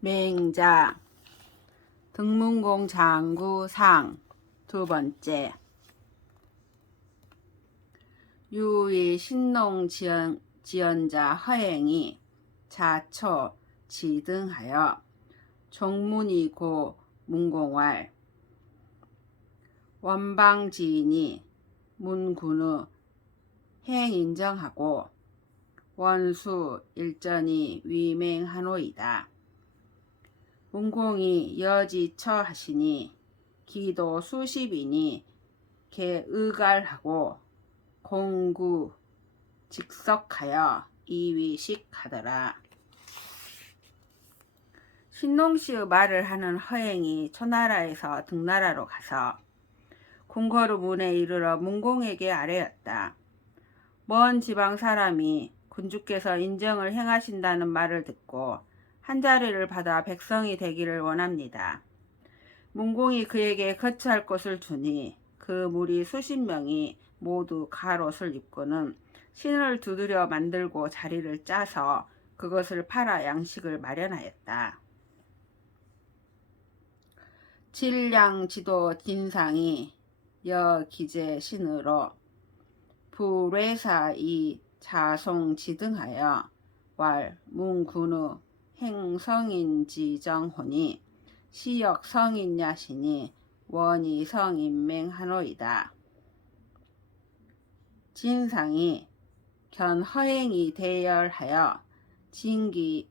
맹자 등문공 장구상 두 번째. 유의 신농 지연자 허행이 자초 지등하여 종문이 고 문공왈 원방지인이 문군의 행 인정하고 원수 일전이 위맹하노이다. 문공이 여지처하시니 기도 수십이니 개의갈하고 공구 직석하여 이위식하더라. 신농시의 말을 하는 허행이 초나라에서 등나라로 가서 궁궐의 문에 이르러 문공에게 아뢰었다. 먼 지방 사람이 군주께서 인정을 행하신다는 말을 듣고 한 자리를 받아 백성이 되기를 원합니다. 문공이 그에게 거처할 곳을 주니 그 무리 수십 명이 모두 갈옷을 입고는 신을 두드려 만들고 자리를 짜서 그것을 팔아 양식을 마련하였다. 질량지도 진상이 여기제 신으로 부례사 이 자송지등하여 왈 문군의 행성인지정혼이 시역성인야시니 원이성인맹하노이다. 진상이 견허행이 대열하여 진기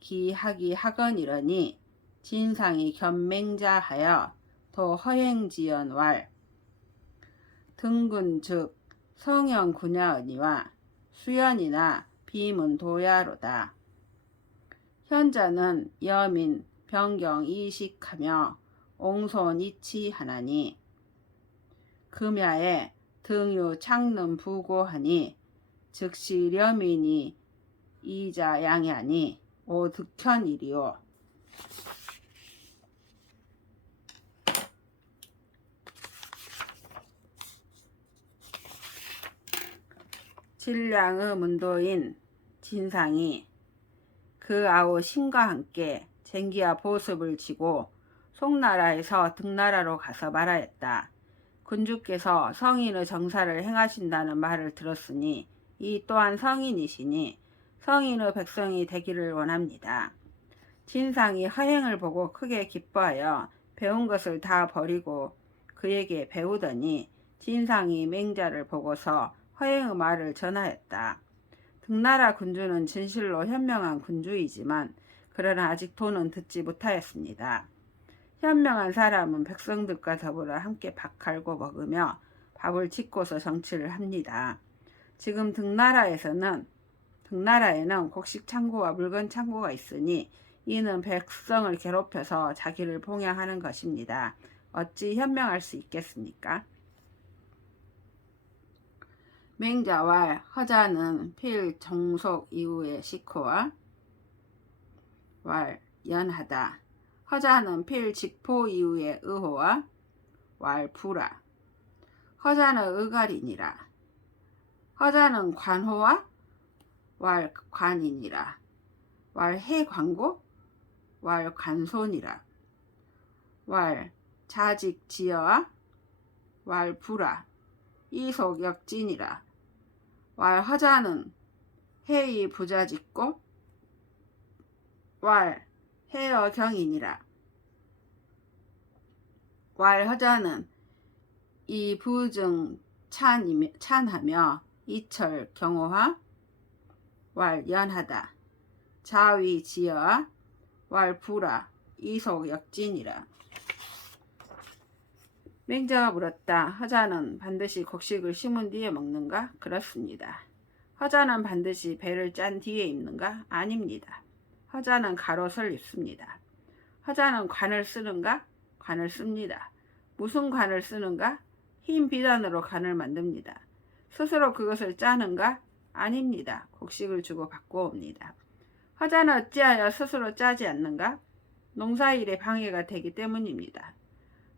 기하기 하거니러니 진상이 견맹자하여 도허행지연왈 등군 즉 성현구냐언니와 수연이나 비문도야로다. 현자는 여민 변경 이식하며 옹손 이치하나니 금야에 등유 창름 부고하니 즉시 려민이 이자 양야니 오득현이리오. 질량의 문도인 진상이 그 아우 신과 함께 쟁기와 보습을 지고 송나라에서 등나라로 가서 말하였다. 군주께서 성인의 정사를 행하신다는 말을 들었으니 이 또한 성인이시니 성인의 백성이 되기를 원합니다. 진상이 허행을 보고 크게 기뻐하여 배운 것을 다 버리고 그에게 배우더니 진상이 맹자를 보고서 허행의 말을 전하였다. 등나라 군주는 진실로 현명한 군주이지만 그러나 아직 도는 듣지 못하였습니다. 현명한 사람은 백성들과 더불어 함께 밥 갈고 먹으며 밥을 짓고서 정치를 합니다. 지금 등나라에는 곡식 창고와 물건 창고가 있으니 이는 백성을 괴롭혀서 자기를 봉양하는 것입니다. 어찌 현명할 수 있겠습니까? 맹자왈 허자는 필 정속 이후의 식호와 왈 연하다. 허자는 필 직포 이후의 의호와 왈 부라. 허자는 의갈이니라. 허자는 관호와 왈 관이니라. 왈 해광고 왈 관손이라. 왈 자직지여와 왈 부라. 이속역진이라. 왈 허자는 해이 부자짓고 왈 해어경이니라. 왈 허자는 이부증 찬하며 이철 경호하 왈 연하다. 자위 지여와 왈 부라. 이속역진이라. 맹자가 물었다. 허자는 반드시 곡식을 심은 뒤에 먹는가? 그렇습니다. 허자는 반드시 배를 짠 뒤에 입는가? 아닙니다. 허자는 갑옷을 입습니다. 허자는 관을 쓰는가? 관을 씁니다. 무슨 관을 쓰는가? 흰 비단으로 관을 만듭니다. 스스로 그것을 짜는가? 아닙니다. 곡식을 주고 받고 옵니다. 허자는 어찌하여 스스로 짜지 않는가? 농사일에 방해가 되기 때문입니다.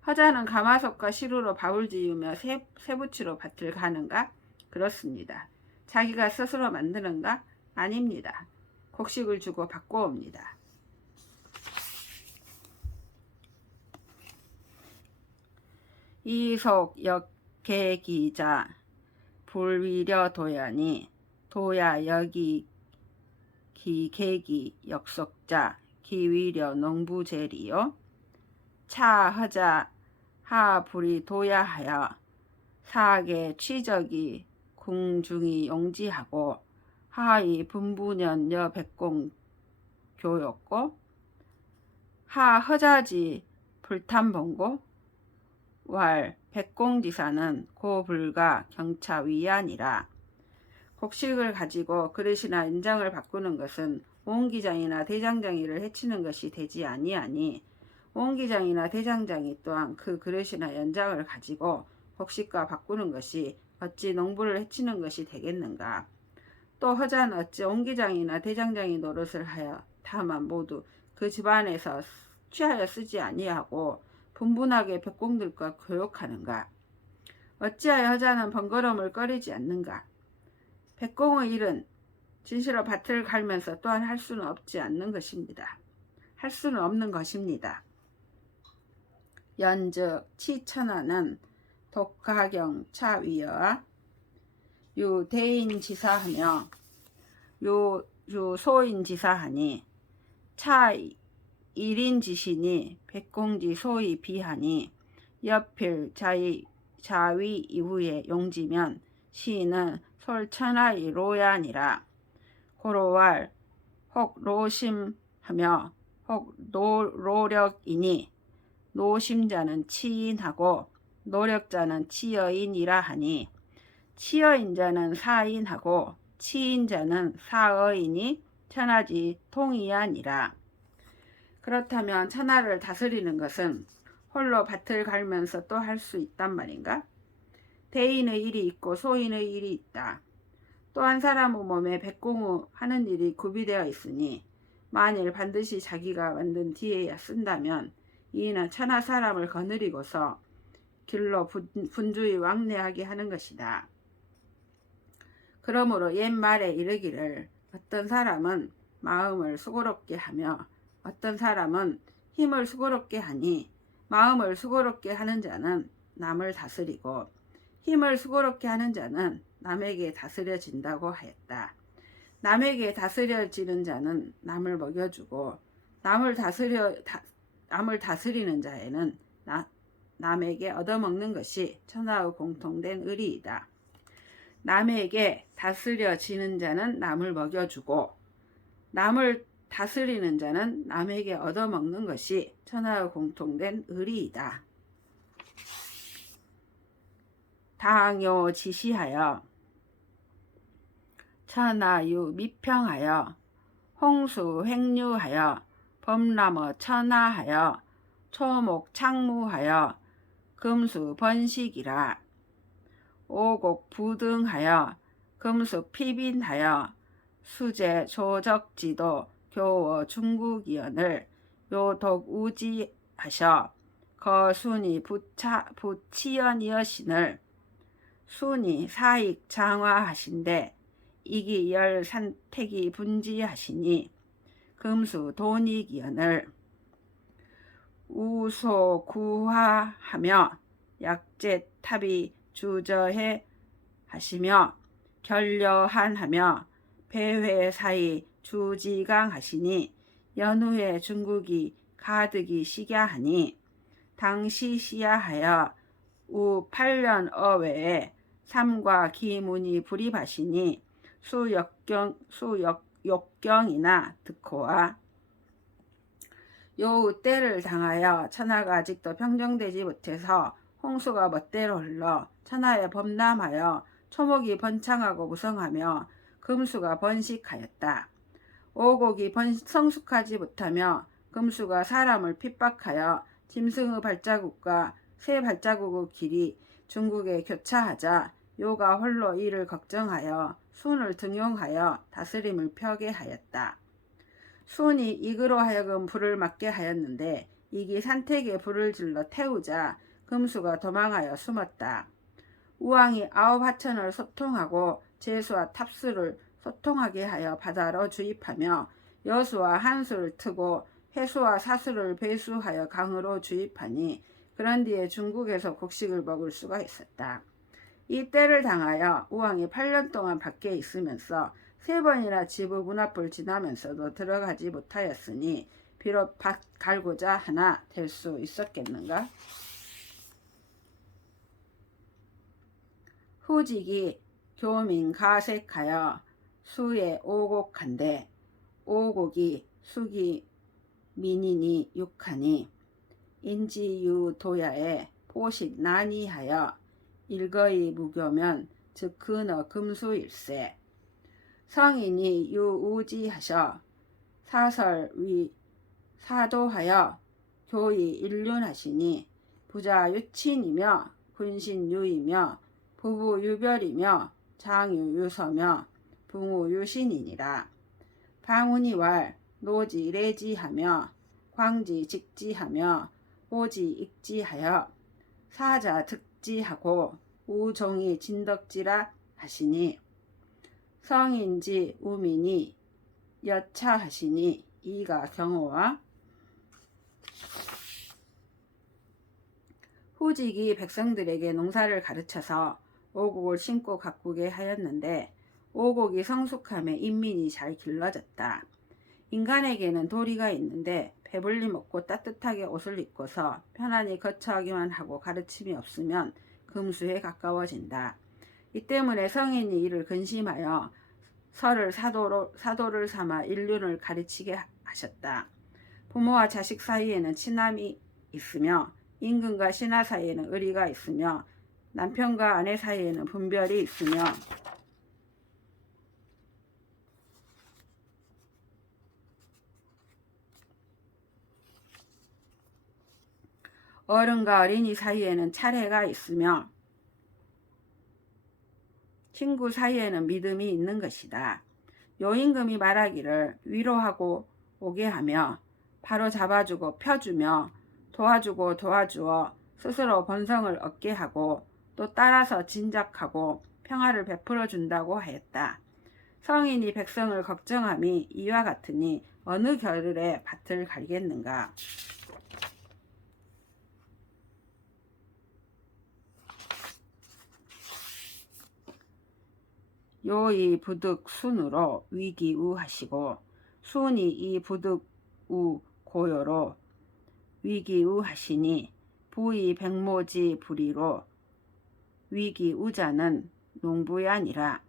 허자는 가마솥과 시루로 밥을 지으며 쇠붙이로 밭을 가는가? 그렇습니다. 자기가 스스로 만드는가? 아닙니다. 곡식을 주고 받고 옵니다. 이속 역계기자 불위려 도야니 도야 여기 기계기 역속자 기위려 농부제리요 차 허자 하 불이 도야하여 사계 취적이 궁중이 용지하고 하이 분부년 여 백공 교였고 하 허자지 불탐봉고 왈 백공지사는 고불가 경차 위안이라. 곡식을 가지고 그릇이나 인장을 바꾸는 것은 옹기장이나 대장장이를 해치는 것이 되지 아니하니 옹기장이나 대장장이 또한 그 그릇이나 연장을 가지고 곡식과 바꾸는 것이 어찌 농부를 해치는 것이 되겠는가. 또 허자는 어찌 옹기장이나 대장장이 노릇을 하여 다만 모두 그 집안에서 취하여 쓰지 아니하고 분분하게 백공들과 교역하는가. 어찌하여 허자는 번거로움을 꺼리지 않는가. 백공의 일은 진실로 밭을 갈면서 또한 할 수는 없지 않는 것입니다. 할 수는 없는 것입니다. 연즉 치천하는 독하경 차위여와 유 대인지사하며 유 소인지사하니 차 일인지시니 백공지 소위 비하니 여필 자위 이후에 용지면 시는 솔천하이 로야니라. 고로왈 혹 로심하며 혹 노력이니 노심자는 치인하고 노력자는 치여인이라 하니 치여인자는 사인하고 치인자는 사어이니 천하지 통이야니라. 그렇다면 천하를 다스리는 것은 홀로 밭을 갈면서 또 할 수 있단 말인가? 대인의 일이 있고 소인의 일이 있다. 또 한 사람의 몸에 백공의 하는 일이 구비되어 있으니 만일 반드시 자기가 만든 뒤에야 쓴다면 이는 천하 사람을 거느리고서 길로 분주히 왕래하게 하는 것이다. 그러므로 옛말에 이르기를 어떤 사람은 마음을 수고롭게 하며 어떤 사람은 힘을 수고롭게 하니 마음을 수고롭게 하는 자는 남을 다스리고 힘을 수고롭게 하는 자는 남에게 다스려진다고 하였다. 남에게 다스려지는 자는 남을 먹여주고 남을 다스리는 자에는 남에게 얻어먹는 것이 천하의 공통된 의리이다. 남에게 다스려지는 자는 남을 먹여주고 남을 다스리는 자는 남에게 얻어먹는 것이 천하의 공통된 의리이다. 당요 지시하여 천하유 미평하여 홍수 횡류하여 범람어 천하하여 초목 창무하여 금수 번식이라. 오곡 부등하여 금수 피빈하여 수제 조적지도 교워 중국이언을 요독 우지하셔 거순이 부치연이여신을 순이 사익 장화하신데 이기열 산택이 분지하시니 금수 돈이기연을 우소 구하하며 약제 탑이 주저해 하시며 결려한하며 배회 사이 주지강하시니 연후에 중국이 가득이 시야하니 당시 시야하여 우 8년 어외에 삼과 기문이 불입하시니 수욕경이나 득호와 요 때를 당하여 천하가 아직도 평정되지 못해서 홍수가 멋대로 흘러 천하에 범람하여 초목이 번창하고 무성하며 금수가 번식하였다. 오곡이 성숙하지 못하며 금수가 사람을 핍박하여 짐승의 발자국과 새 발자국의 길이 중국에 교차하자 요가 홀로 이를 걱정하여 순을 등용하여 다스림을 펴게 하였다. 순이 이그로 하여금 불을 맞게 하였는데 이기 산택에 불을 질러 태우자 금수가 도망하여 숨었다. 우왕이 9하천을 소통하고 제수와 탑수를 소통하게 하여 바다로 주입하며 여수와 한수를 트고 해수와 사수를 배수하여 강으로 주입하니 그런 뒤에 중국에서 곡식을 먹을 수가 있었다. 이 때를 당하여 우왕이 8년 동안 밖에 있으면서 3번이나 지부 문 앞을 지나면서도 들어가지 못하였으니 비록 밭 갈고자 하나 될 수 있었겠는가? 후직이 교민 가색하여 수에 오곡한데 오곡이 수기 민인이 육하니 인지유도야에 포식 난이하여 일거이 무교면 즉 근어 금수일세. 성인이 유우지하셔 사설위 사도하여 교의 일륜하시니 부자 유친이며 군신유이며 부부 유별이며 장유 유서며 붕우 유신이니라. 방운이왈 노지 레지하며 광지 직지하며 호지 익지하여 사자 득지하고 우종이 진덕지라 하시니 성인지 우민이 여차하시니 이가 경호와 후직이 백성들에게 농사를 가르쳐서 오곡을 심고 가꾸게 하였는데 오곡이 성숙함에 인민이 잘 길러졌다. 인간에게는 도리가 있는데 배불리 먹고 따뜻하게 옷을 입고서 편안히 거처하기만 하고 가르침이 없으면 금수에 가까워진다. 이 때문에 성인이 이를 근심하여 설을 사도를 삼아 인륜을 가르치게 하셨다. 부모와 자식 사이에는 친함이 있으며 임금과 신하 사이에는 의리가 있으며 남편과 아내 사이에는 분별이 있으며 어른과 어린이 사이에는 차례가 있으며 친구 사이에는 믿음이 있는 것이다. 요임금이 말하기를 위로하고 오게 하며 바로 잡아주고 펴주며 도와주고 도와주어 스스로 번성을 얻게 하고 또 따라서 진작하고 평화를 베풀어 준다고 하였다. 성인이 백성을 걱정함이 이와 같으니 어느 겨를에 밭을 갈겠는가? 요이 부득 순으로 위기우하시고 순이 이 부득우 고요로 위기우하시니 부이 백모지 불이로 위기우자는 농부의 아니라.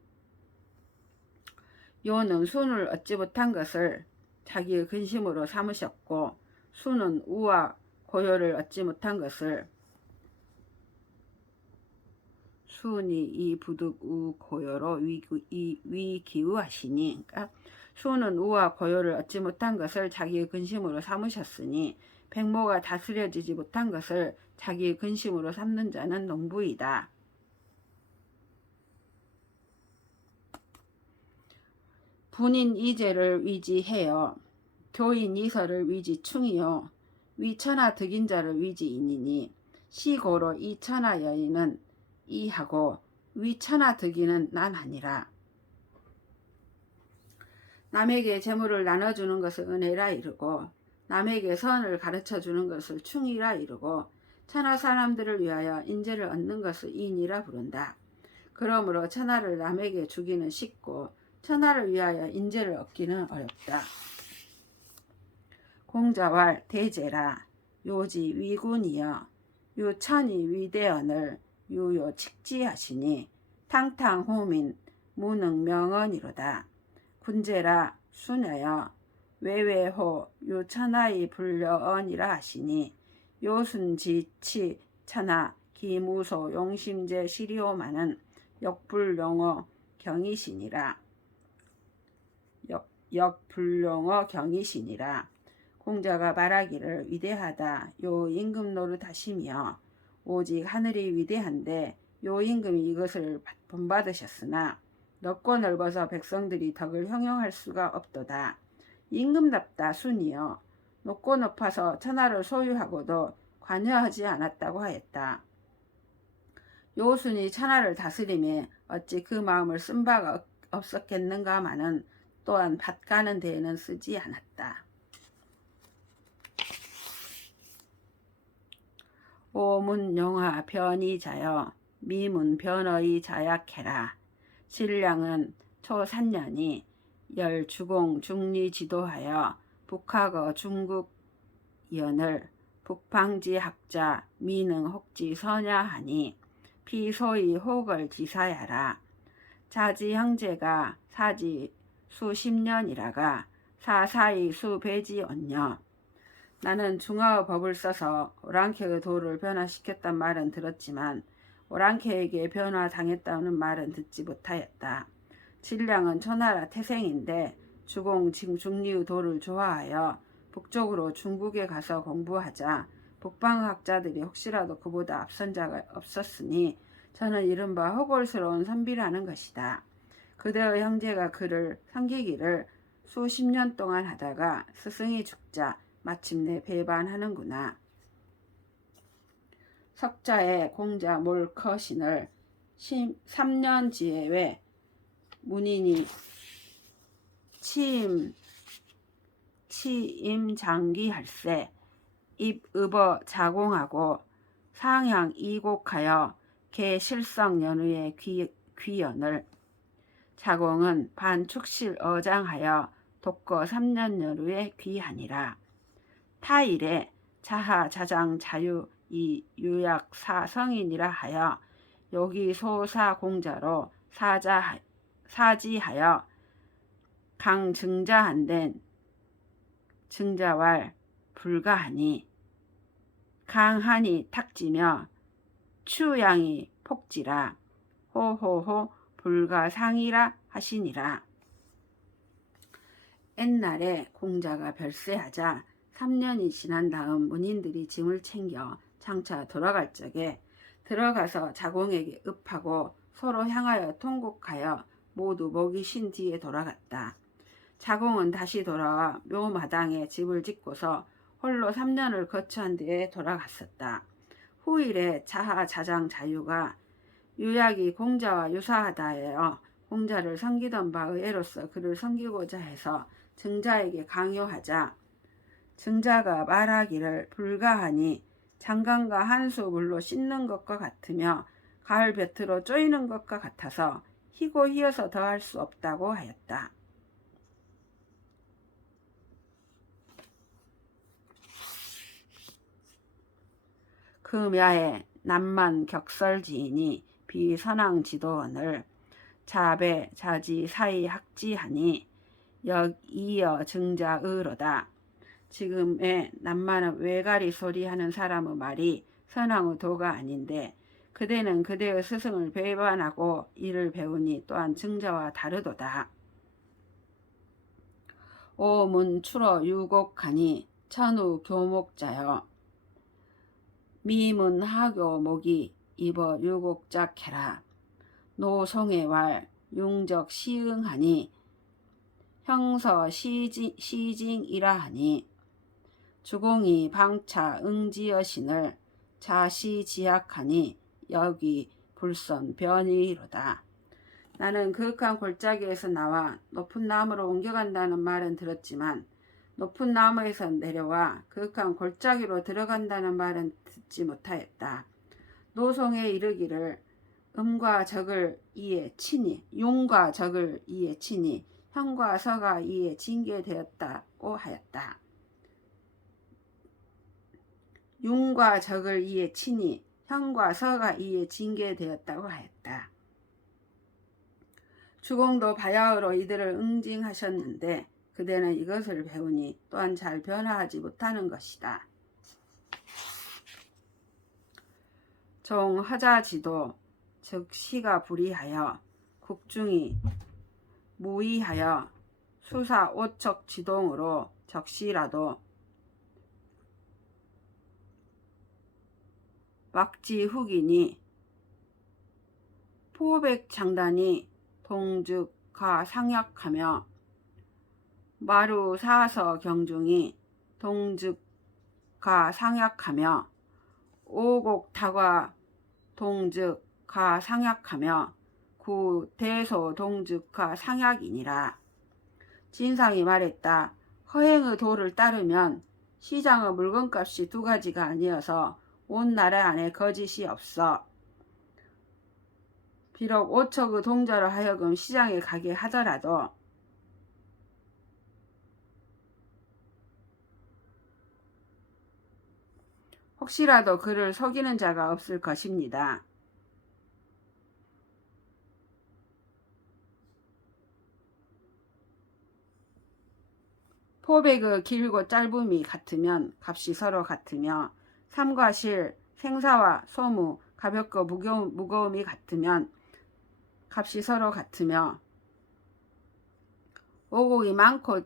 요는 순을 얻지 못한 것을 자기의 근심으로 삼으셨고 순은 우와 고요를 얻지 못한 것을 순이 이 부득우 고요로 위기우하시니, 그러니까 순은 우와 고요를 얻지 못한 것을 자기의 근심으로 삼으셨으니 백모가 다스려지지 못한 것을 자기의 근심으로 삼는 자는 농부이다. 분인 이제를 위지해요. 교인 이설을 위지충이요. 위천하 득인자를 위지인이니 시고로 이 천하 여인은 이하고 위천하 득인은 난 아니라. 남에게 재물을 나눠주는 것을 은혜라 이르고 남에게 선을 가르쳐주는 것을 충이라 이르고 천하 사람들을 위하여 인재를 얻는 것을 인이라 부른다. 그러므로 천하를 남에게 주기는 쉽고 천하를 위하여 인재를 얻기는 어렵다. 공자왈 대제라 요지 위군이여 유천이 위대언을 유요 칙지하시니 탕탕호민 무능명언이로다. 군제라 순여여 외외호 유천하의 불려언이라 하시니 요순지치 천하 기무소 용심제 시리오마는 역불용어 경이시니라. 역불용어 경이시니라. 공자가 말하기를 위대하다 요 임금 노릇하시며 오직 하늘이 위대한데 요 임금이 이것을 본받으셨으나 넓고 넓어서 백성들이 덕을 형용할 수가 없도다. 임금답다 순이여 높고 높아서 천하를 소유하고도 관여하지 않았다고 하였다. 요순이 천하를 다스림에 어찌 그 마음을 쓴 바가 없었겠는가마는 또한 밭 가는 데에는 쓰지 않았다. 오문 용화 변이자여 미문 변어의 자약해라. 신량은 초3년이 열주공 중리 지도하여 북학어 중국연을 북방지 학자 미능 혹지 선야하니 피소의 혹을 지사야라. 자지 형제가 사지 수십년이라가 사사의 수배지 언녀. 나는 중화의 법을 써서 오랑캐의 도를 변화시켰단 말은 들었지만 오랑캐에게 변화당했다는 말은 듣지 못하였다. 신량은 초나라 태생인데 주공 중리의 도를 좋아하여 북쪽으로 중국에 가서 공부하자 북방학자들이 혹시라도 그보다 앞선 자가 없었으니 저는 이른바 허골스러운 선비라는 것이다. 그대의 형제가 그를 섬기기를 수십 년 동안 하다가 스승이 죽자 마침내 배반하는구나. 석자의 공자 몰커신을 3년 지외 문인이 치임장기할세 입읍어 자공하고 상향 이곡하여 개실성 연후의 귀연을 자공은 반축실 어장하여 독거 3년 연후의 귀하니라. 타일에 자하 자장 자유 이 유약 사성인이라 하여 여기 소사 공자로 사지하여 강증자한된 증자왈 불가하니 강하니 탁지며 추양이 폭지라 호호호 불가상이라 하시니라. 옛날에 공자가 별세하자 3년이 지난 다음 문인들이 짐을 챙겨 장차 돌아갈 적에 들어가서 자공에게 읍하고 서로 향하여 통곡하여 모두 목이 쉰 뒤에 돌아갔다. 자공은 다시 돌아와 묘마당에 집을 짓고서 홀로 3년을 거처한 뒤에 돌아갔었다. 후일에 자하 자장 자유가 유약이 공자와 유사하다하여 공자를 섬기던 바의 애로서 그를 섬기고자 해서 증자에게 강요하자 증자가 말하기를 불가하니 장강과 한수 물로 씻는 것과 같으며 가을 볕으로 쪼이는 것과 같아서 희고 희어서 더할 수 없다고 하였다. 금야에 남만 격설지이니 비선왕 지도원을 자배 자지 사이 학지하니 역이어 증자의로다. 지금의 남만은 외가리 소리하는 사람의 말이 선왕의 도가 아닌데 그대는 그대의 스승을 배반하고 이를 배우니 또한 증자와 다르도다. 오문 추러 유곡하니 천우 교목자여 미문 하교 목이 입어 유곡작해라. 노송의 왈 융적 시응하니 형서 시징이라 하니 주공이 방차 응지여신을 자시지약하니 여기 불선 변이로다. 나는 그윽한 골짜기에서 나와 높은 나무로 옮겨간다는 말은 들었지만 높은 나무에서 내려와 그윽한 골짜기로 들어간다는 말은 듣지 못하였다. 노송에 이르기를 음과 적을 이에 치니 용과 적을 이에 치니 형과 서가 이에 징계되었다고 하였다. 용과 적을 이에 치니 형과 서가 이에 징계되었다고 하였다. 주공도 바야흐로 이들을 응징하셨는데 그대는 이것을 배우니 또한 잘 변화하지 못하는 것이다. 종 허자지도 즉 시가 불이하여 국중이 무의하여 수사 오척 지동으로 적시라도 막지후기니 포백장단이 동즉가 상약하며 마루사서 경중이 동즉가 상약하며 오곡타과 동즉가 상약하며 구대소 동즉가 상약이니라. 진상이 말했다. 허행의 도를 따르면 시장의 물건값이 두 가지가 아니어서 온 나라 안에 거짓이 없어. 비록 5척의 동자로 하여금 시장에 가게 하더라도 혹시라도 그를 속이는 자가 없을 것입니다. 포백의 길고 짧음이 같으면 값이 서로 같으며 삼과 실, 생사와 소무, 가볍고 무거움이 같으면 값이 서로 같으며 오곡이 많고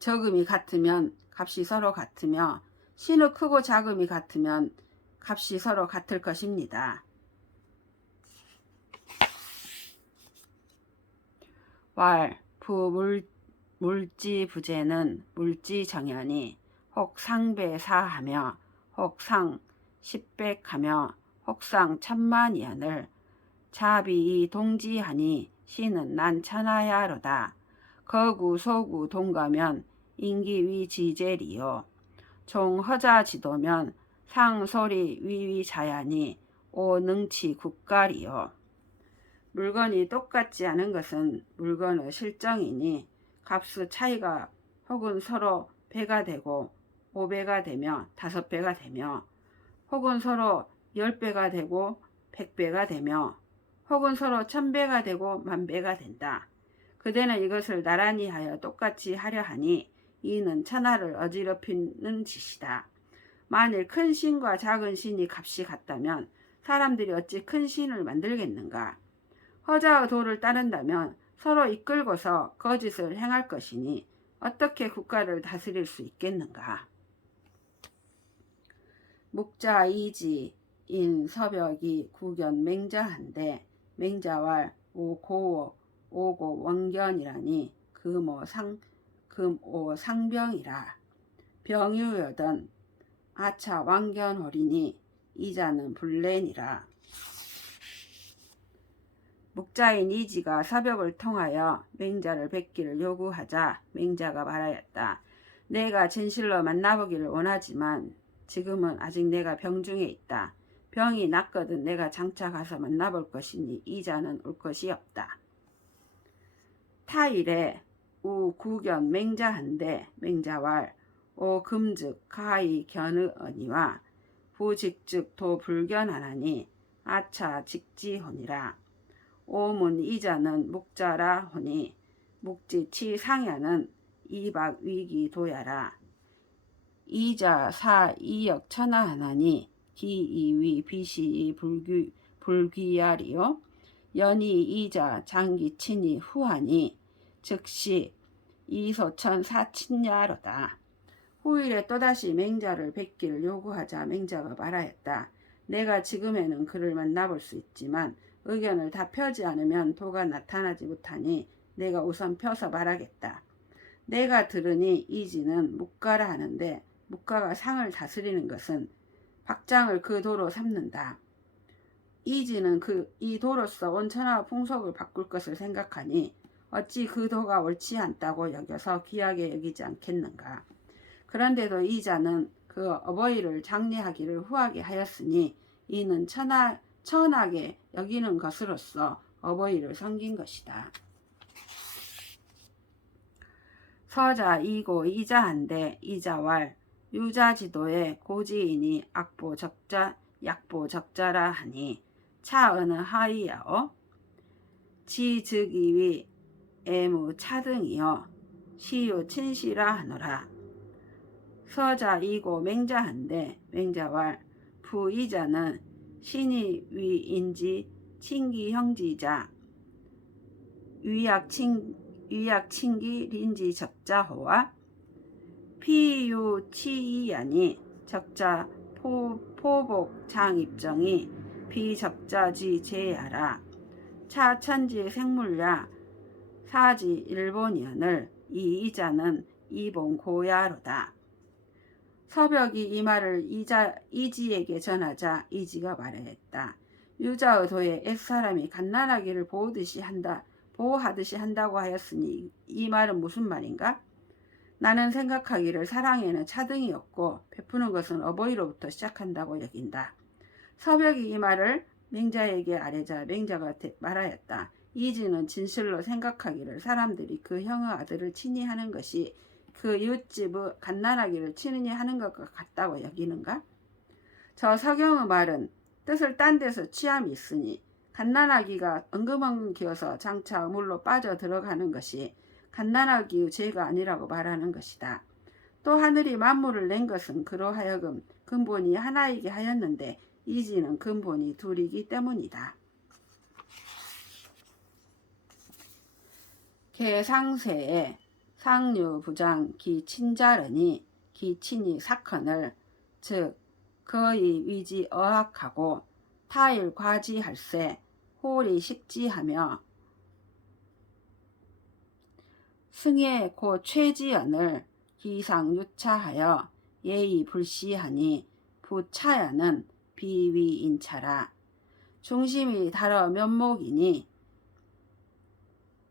적음이 같으면 값이 서로 같으며 신의 크고 작음이 같으면 값이 서로 같을 것입니다. 왈, 물지 부재는 물지 정연이 혹 상배사하며 혹 상 십백하며 혹상 천만이하늘 자비이 동지하니 신은 난 천하야로다. 거구 소구 동가면 인기위 지제리요 종허자 지도면 상소리 위위 자야니 오능치 국가리요. 물건이 똑같지 않은 것은 물건의 실정이니 값의 차이가 혹은 서로 배가 되고 5배가 되며 5배가 되며 혹은 서로 10배가 되고 100배가 되며 혹은 서로 1000배가 되고 10,000배가 된다. 그대는 이것을 나란히 하여 똑같이 하려 하니 이는 천하를 어지럽히는 짓이다. 만일 큰 신과 작은 신이 값이 같다면 사람들이 어찌 큰 신을 만들겠는가? 허자의 도를 따른다면 서로 이끌고서 거짓을 행할 것이니 어떻게 국가를 다스릴 수 있겠는가? 묵자 이지 인 서벽이 구견 맹자한데 맹자왈 오고오 오고 원견이라니 금오 상병이라. 병유여던 아차 왕견호리니 이자는 불렌이라. 묵자인 이지가 서벽을 통하여 맹자를 뵙기를 요구하자 맹자가 말하였다. 내가 진실로 만나보기를 원하지만 지금은 아직 내가 병중에 있다. 병이 낫거든 내가 장차 가서 만나볼 것이니 이자는 올 것이 없다. 타일에 우 구견 맹자한데 맹자왈 오 금즉 가히 견의 언니와 부직즉 도 불견하나니 아차 직지혼이라. 오문 이자는 묵자라 호니 묵지 치상야는 이박 위기 도야라. 이자 사 이역 천하하나니 기이위 비시이 불귀야리요 연이 이자 장기 친이 후하니 즉시 이소천 사친야로다. 후일에 또다시 맹자를 뵙기를 요구하자 맹자가 말하였다. 내가 지금에는 그를 만나볼 수 있지만 의견을 다 펴지 않으면 도가 나타나지 못하니 내가 우선 펴서 말하겠다. 내가 들으니 이지는 묵가라 하는데 묵가가 상을 다스리는 것은 박장을 그 도로 삼는다. 이지는 이 도로서 온 천하와 풍속을 바꿀 것을 생각하니 어찌 그 도가 옳지 않다고 여겨서 귀하게 여기지 않겠는가. 그런데도 이자는 그 어버이를 장례하기를 후하게 하였으니 이는 천하게 여기는 것으로서 어버이를 섬긴 것이다. 서자 이고 이자한데 이자왈 유자지도에 고지인이 악보 적자 약보 적자라 하니 차은은 하이야오 지즉이위 애무 차등이여 시유 친시라 하노라. 서자 이고 맹자한데 맹자왈 부이자는 신이 위인지 친기형지자 위약친기 린지 적자호와 피유치이야니 적자 포복 장입정이 비적자지 제야라. 차천지 생물야 사지 일본연을 이이자는 이본 고야로다. 서벽이 이 말을 이지에게 전하자 이지가 말하였다. 유자의 도에 옛사람이 갓난아기를 보호하듯이 한다고 하였으니 이 말은 무슨 말인가? 나는 생각하기를 사랑에는 차등이 없고 베푸는 것은 어버이로부터 시작한다고 여긴다. 서벽이 이 말을 맹자에게 아뢰자 맹자가 말하였다. 이지는 진실로 생각하기를 사람들이 그 형의 아들을 친히 하는 것이 그 이웃집의 갓난아기를 친히 하는 것과 같다고 여기는가? 저 서경의 말은 뜻을 딴 데서 취함이 있으니 갓난아기가 엉금엉금 기어서 장차 물로 빠져 들어가는 것이 갓난아기의 죄가 아니라고 말하는 것이다. 또 하늘이 만물을 낸 것은 그로하여금 근본이 하나이게 하였는데 이지는 근본이 둘이기 때문이다. 개상세에 상류부장 기친자르니 기친이 사건을 즉 거의 위지 어학하고 타일 과지할세 홀이 식지하며 승에 고 최지연을 기상유차하여 예의 불시하니 부차야는 비위인차라. 중심이 다러 면목이니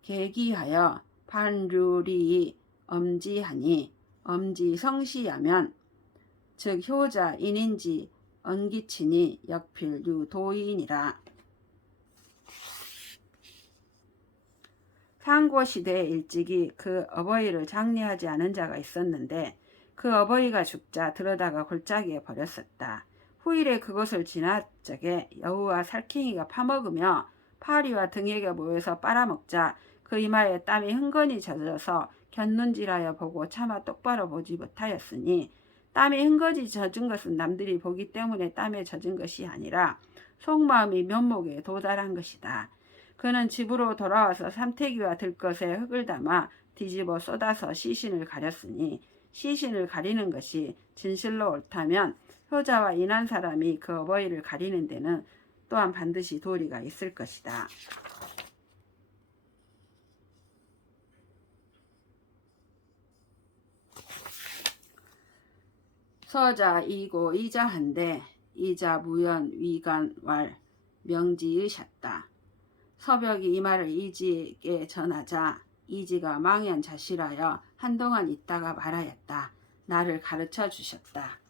계기하여 반류리 엄지하니 엄지성시하면 즉 효자 인인지 언기치니 역필유도인이라. 상고시대에 일찍이 그 어버이를 장례하지 않은 자가 있었는데 그 어버이가 죽자 들어다가 골짜기에 버렸었다. 후일에 그것을 지나적에 여우와 살쾡이가 파먹으며 파리와 등에게 모여서 빨아먹자 그 이마에 땀이 흥건히 젖어서 곁눈질하여 보고 차마 똑바로 보지 못하였으니 땀이 흥건히 젖은 것은 남들이 보기 때문에 땀에 젖은 것이 아니라 속마음이 면목에 도달한 것이다. 그는 집으로 돌아와서 삼태기와 들것에 흙을 담아 뒤집어 쏟아서 시신을 가렸으니 시신을 가리는 것이 진실로 옳다면 효자와 인한 사람이 그 어버이를 가리는 데는 또한 반드시 도리가 있을 것이다. 서자 이고 이자한데 이자 무연 위간왈 명지의셨다. 서벽이 이 말을 이지에게 전하자 이지가 망연자실하여 한동안 있다가 말하였다. 나를 가르쳐 주셨다.